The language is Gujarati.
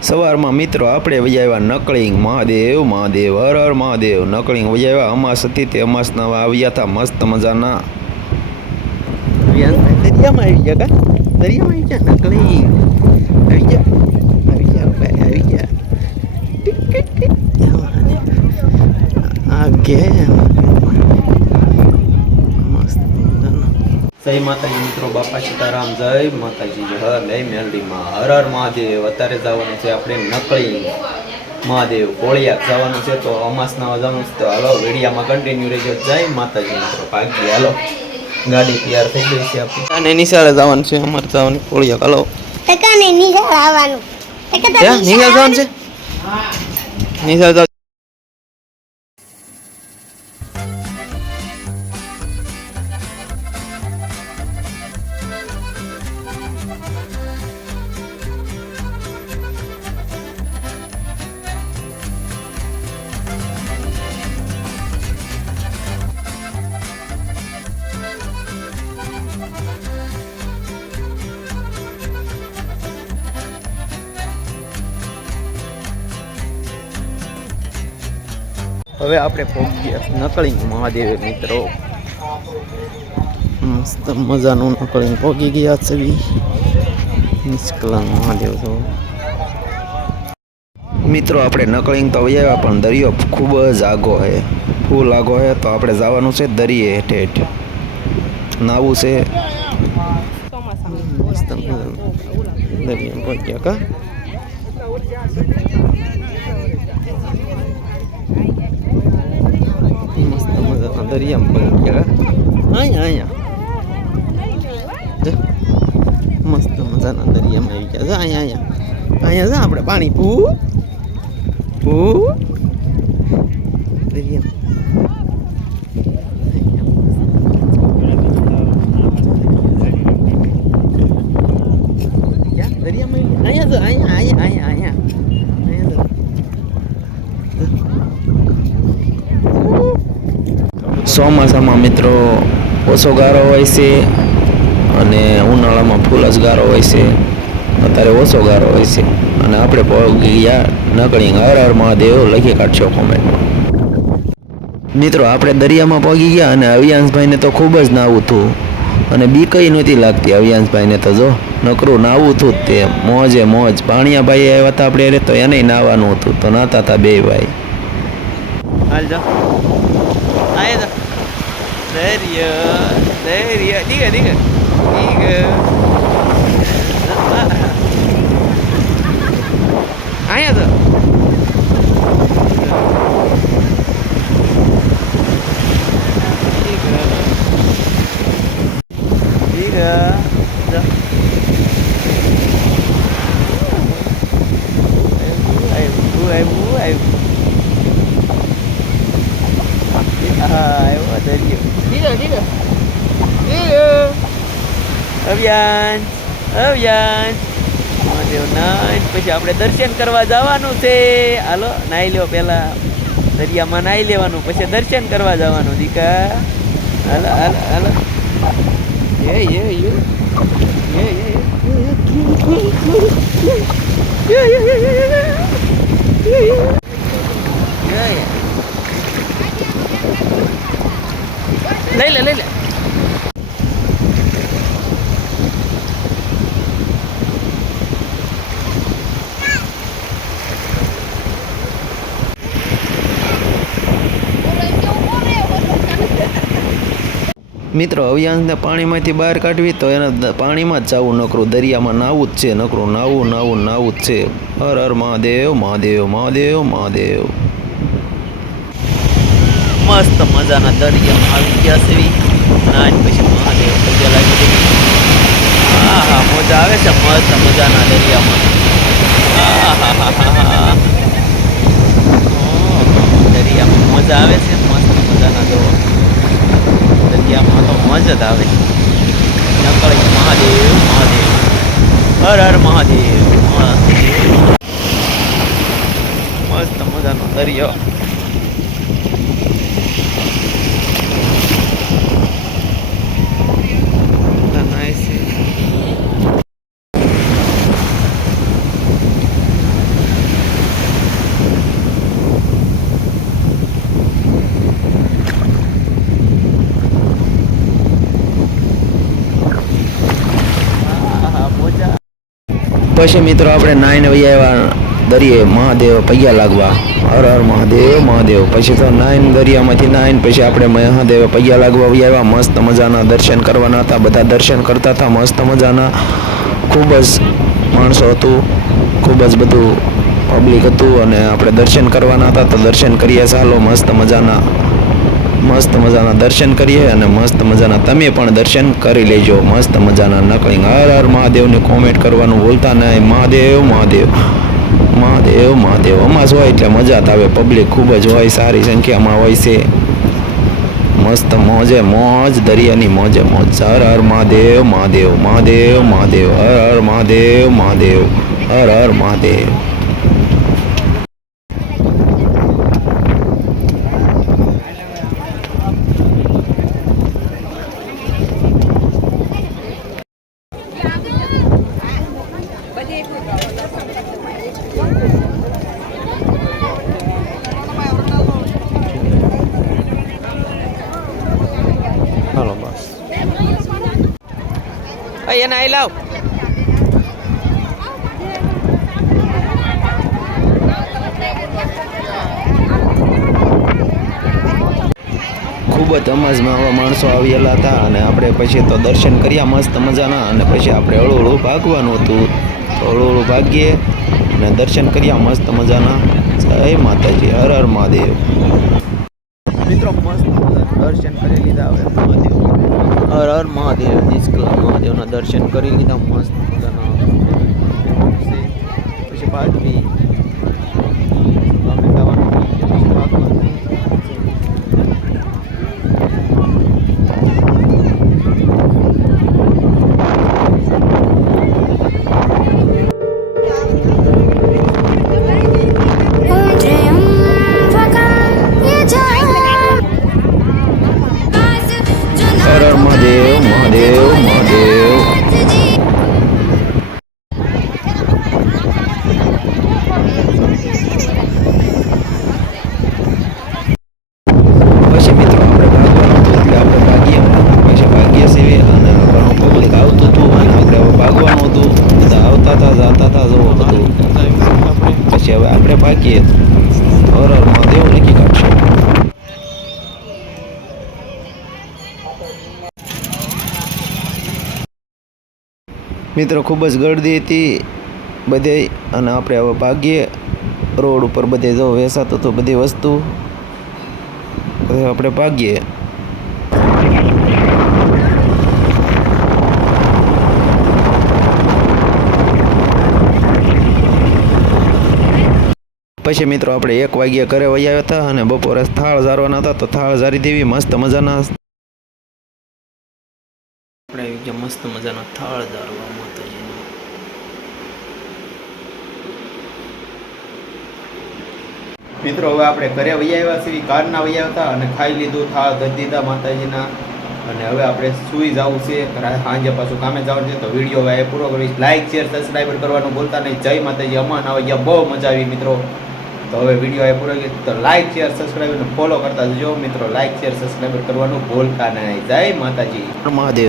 સવારમાં મિત્રો આપણે વજાવ્યા નકળીંગ મહાદેવ મહાદેવ હર હર મહાદેવ નકળીંગ વજાવ્યા અમાસ હતી તે અમાસના આવ્યા હતા મસ્ત મજાના દરિયામાં આવી ગયા કા દરિયામાં આવી ગયા નકળીંગ આવી ગયા આવી ગયા આગે મસ્ત જય માતાજી મિત્રો બાપા સીતારામ જય માતાજી હર લઈ મેલડીમાં હર હર મહાદેવ અત્યારે જવાનું છે આપણે નકળી મહાદેવ કોળિયા જવાનું છે તો અમાસના જવાનું છે તો હાલો વિડીયામાં કન્ટિન્યુ રહેજો જય માતાજી મિત્રો ભાગી હાલો ગાડી તૈયાર થઈ ગઈ છે આપણી અને નિશાળે જવાનું છે અમારે જવાનું કોળિયા હાલો ટકાને નિશાળ આવવાનું નિશાળ જવાનું છે નિશાળ હવે આપણે પહોંચ્યા નકળી મહાદેવ મિત્રો મસ્ત મજાનું નકળી પહોંચી ગયા છે નિષ્કલંક મહાદેવ તો મિત્રો આપણે નકળીંગ તો આવ્યા પણ દરિયો ખૂબ જ આગો છે ફૂલ આગો છે તો આપણે જવાનું છે દરિયે હેઠ નાવું છે મસ્ત દરિયા પહોંચ્યા કા દરિયામાં પહોંચ્યા અહીંયા મસ્ત મજાના દરિયામાં આવી ગયા અહીંયા અહીંયા જા આપણે પાણી પુ દરિયામાં અહીંયા ચોમાસામાં મિત્રો ઓછો ગારો હોય છે અને ઉનાળામાં ફૂલ જ ગારો હોય છે અત્યારે ઓછો ગારો હોય છે અને આપણે પહોંચી ગયા નકળી હર હર મહાદેવ લખી કાઢશો કોમેન્ટમાં મિત્રો આપણે દરિયામાં પહોંચી ગયા અને અવિયાંશભાઈને તો ખૂબ જ નાવું હતું અને બીકઈ નહોતી લાગતી અવિયાંશભાઈને તો જો નકરું નાવું હતું તે મોજે મોજ પાણીયાભાઈ આવ્યા હતા આપણે તો એને નાવાનું હતું તો નાતા હતા બે ભાઈ હાલ જા Dariya, diga. Ayo tuh. Diga. Ayo. Diga. અભિયાન મહાદેવ નાઈ પછી આપણે દર્શન કરવા જવાનું છે હાલો નાઈ લ્યો પહેલા દરિયામાં નાઈ લેવાનું પછી દર્શન કરવા જવાનું દીકા હાલો લઈ લે મિત્રો અવિયાંશને પાણીમાંથી બહાર કાઢવી તો એને પાણીમાં જ જવું નકરું દરિયામાં નાવું જ છે નકરું નાવું જ છે હર હર મહાદેવ મહાદેવ મહાદેવ મહાદેવ મસ્ત મજાના દરિયામાં આવી ગયા છે નાન પછી મહાદેવ પગે લાગી હા મજા આવે છે મસ્ત મજાના દરિયામાં દરિયામાં મજા આવે છે મસ્ત મજાના જો દરિયામાં તો મજા જ આવે નકળી મહાદેવ હર હર મહાદેવ મસ્ત મજાનો દરિયો પછી મિત્રો આપણે નાઈને વહી આવ્યા દરિયે મહાદેવ પૈયા લાગવા. હર હર મહાદેવ મહાદેવ. પછી તો નાઈન દરિયામાંથી નાઈન પછી આપણે મહાદેવ પૈયા લાગવા વહી આવ્યા. મસ્ત મજાના દર્શન કરવાના હતા. બધા દર્શન કરતા હતા મસ્ત મજાના. ખૂબ જ માણસો હતું, ખૂબ જ બધું પબ્લિક હતું અને આપણે દર્શન કરવાના હતા. તો દર્શન કરીએ ચાલો મસ્ત મજાના દર્શન કરીએ અને મસ્ત મજાના તમે પણ દર્શન કરી લેજો. મસ્ત મજાના નકળી હર હર મહાદેવની કોમેન્ટ કરવાનું ભૂલતા નહીં. મહાદેવ મહાદેવ મહાદેવ મહાદેવ. અમાસ હોય એટલે મજા આવે. પબ્લિક ખૂબ જ હોય, સારી સંખ્યામાં હોય છે. મસ્ત મોજે મોજ, દરિયાની મોજે મોજ. હર હર મહાદેવ મહાદેવ મહાદેવ મહાદેવ. હર હર મહાદેવ મહાદેવ. હર હર મહાદેવ. હાલો બસ એને આઈ લાવ. ખૂબ જ ધમાસમાં આવા માણસો આવેલા હતા અને આપણે પછી તો દર્શન કર્યા મસ્ત મજાના અને પછી આપણે હળવું ભાગવાનું હતું. તો હળવું ભાગીએ અને દર્શન કર્યા મસ્ત મજાના. જય માતાજી. હર હર મહાદેવ. મિત્રો મસ્ત દર્શન કરી લીધા હવે મહાદેવ. હર હર મહાદેવ. નિષ્કલા મહાદેવના દર્શન કરી લીધા મસ્ત મજાના. પછી ભાગવી હર હર મહાદેવ મહાદેવ મહાદેવ. પછી મિત્રો આપણે ભાગવાનું હતું એટલે આપણે ભાગીએ. પછી ભાગીએ છીએ અને ઘણું પબ્લિક આવતું હતું અને આપણે હવે ભાગવાનું હતું. બધા આવતા હતા જતા હતા જોવો બધું. પછી હવે આપણે ભાગીએ. હર હર મહાદેવ નક્કી કાઢશે. મિત્રો ખૂબ જ ગળદી હતી બધે અને આપણે હવે ભાગીએ. રોડ ઉપર બધે જો વેચાતું હતું બધી વસ્તુ. હવે આપણે ભાગીએ. પછી મિત્રો આપણે 1 વાગ્યે ઘરે વહી આવ્યા હતા અને બપોરે થાળ ઝારવાના હતા. તો થાળ ઝારી દેવી મસ્ત મજાના. આપણે આવી ગયા મસ્ત મજાના થાળ ઝારવા માતાજીના. મિત્રો હવે આપણે ઘરે વહી આવ્યા છીએ. કારના વહી આવ્યા હતા અને ખાઈ લીધું, થાળ ધરી દીધા માતાજીના અને હવે આપણે સૂઈ જવું છે. સાંજે પાછું કામે જવાનું છે. તો વિડીયો હવે પૂરો કરીશ. લાઈક શેર સબસ્ક્રાઈબર કરવાનું ભૂલતા નહીં. જય માતાજી. અમાન આવી ગયા, બહુ મજા આવી મિત્રો. તો હવે વિડીયો એ પૂરો કરી તો લાઈક શેર સબસ્ક્રાઈબ અને ફોલો કરતા જજો મિત્રો. લાઈક શેર સબસ્ક્રાઈબર કરવાનું ભૂલતા નહીં. જય માતાજી મહાદેવ.